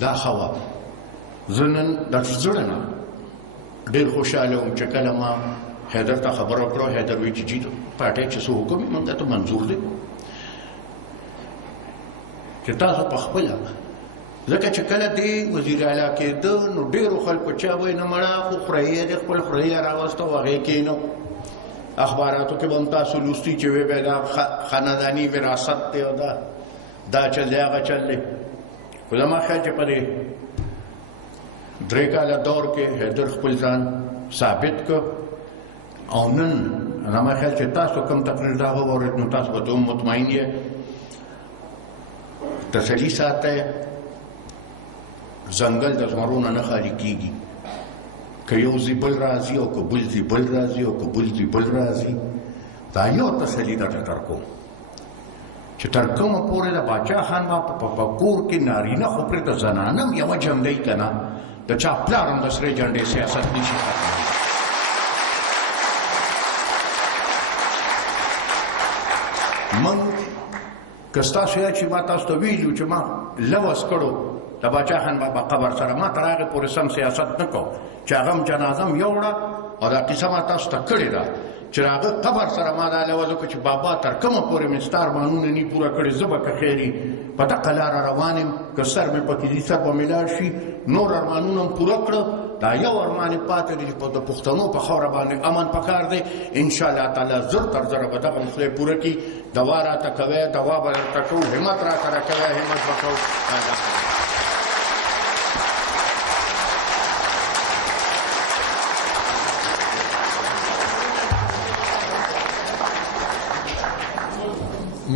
دا خوا زه نن د زړه نه ډېر خوشحاله وم چې کله ما حیدر ته خبره وکړه. حیدر وایي چې جي پارټۍ چې څه حکم وي موږ ته منظور دی چې تاسو په خپله ځکه چې کله دی وزیر اعلی کېده نو ډېرو خلکو چا وایي نه مړه خو خورهیه دی خپل خورهیه راوسته او هغې کېنو اخباراتو کې به هم تاسو لوستي چې وی به دا خانداني وراثت دی او دا چل دی هغه چل دی. خو زما خیال چې په دې 3 کاله دور کې حیدر خپل ځان ثابت کړ او نن زما خیال چې تاسو کوم تقریر دا واورېد نو تاسو به دوم مطمئن یې تسلي ساتئ ځنګل د زمرونه نه خالي کېږي که یو ځي بل راځي او که بل ځي بل راځي او که بل ځي بل راځي. دا یو تسلي درته درکوم چې تر کومه پورې د باچا خان با په کور کې نارینه خو پرې د زنانه هم یوه جمدی که نه د چا پلار هم د سرې جنډې سیاست نشي ختمولی. من که ستاسو یا چې ما تاسو ته ویلو چې ما لوس کړو د باچا خان بابا قبر سره ما تر هغې پورې سم سیاست نه کو چې هغه هم جنازه هم یوړه او دا قیصه ما تاسو ته کړې ده چې هغه قبر سره ما دا لوز وکړو چې بابا تر کومه پورې مې ستا ارمانونه نی پوره کړي زه به که خیر په دغه لاره روان یم که سر مې پکې دي سر به مې لاړ شي نور ارمانونه هم پوره کړه. دا یو ارمان یې پاتې دی چې د پښتنو په خاوره باندې امن پکار دی. انشاءالله تعالی زر تر زره به دغه خدای پوره کړي. دوا راته کوئ دوا به درته کوو همت راته راکوئ همت به کوو.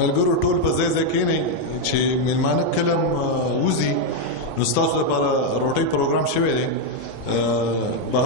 ملګرو ټول په ځای ځای کښېنئ چې میلمانه کله وځي نو ستاسو لپاره روټۍ پروګرام شوی دی.